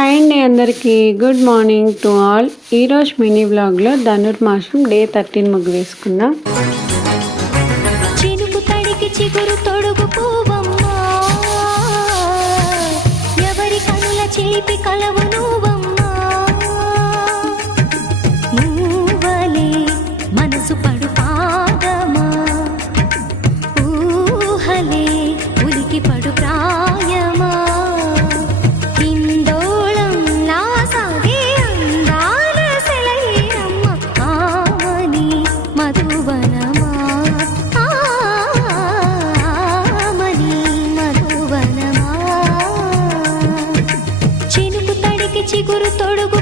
Hi అండి అందరికీ good morning to all. ఈరోజు మినీ వ్లాగ్లో ధనుర్మాసం డే 13 ముగ్గు వేసుకుందాం. చినుకు తడికి చిగురు తొడుగు పూవమ్మా, ఎవరి కనుల చిలిపి కలవు నువ్వమ్మా, నువ్వలే మనసు పడు పాదమా, ఊహలే ఉలికి పడు ప్రాయమా, చిగురు తొడుగు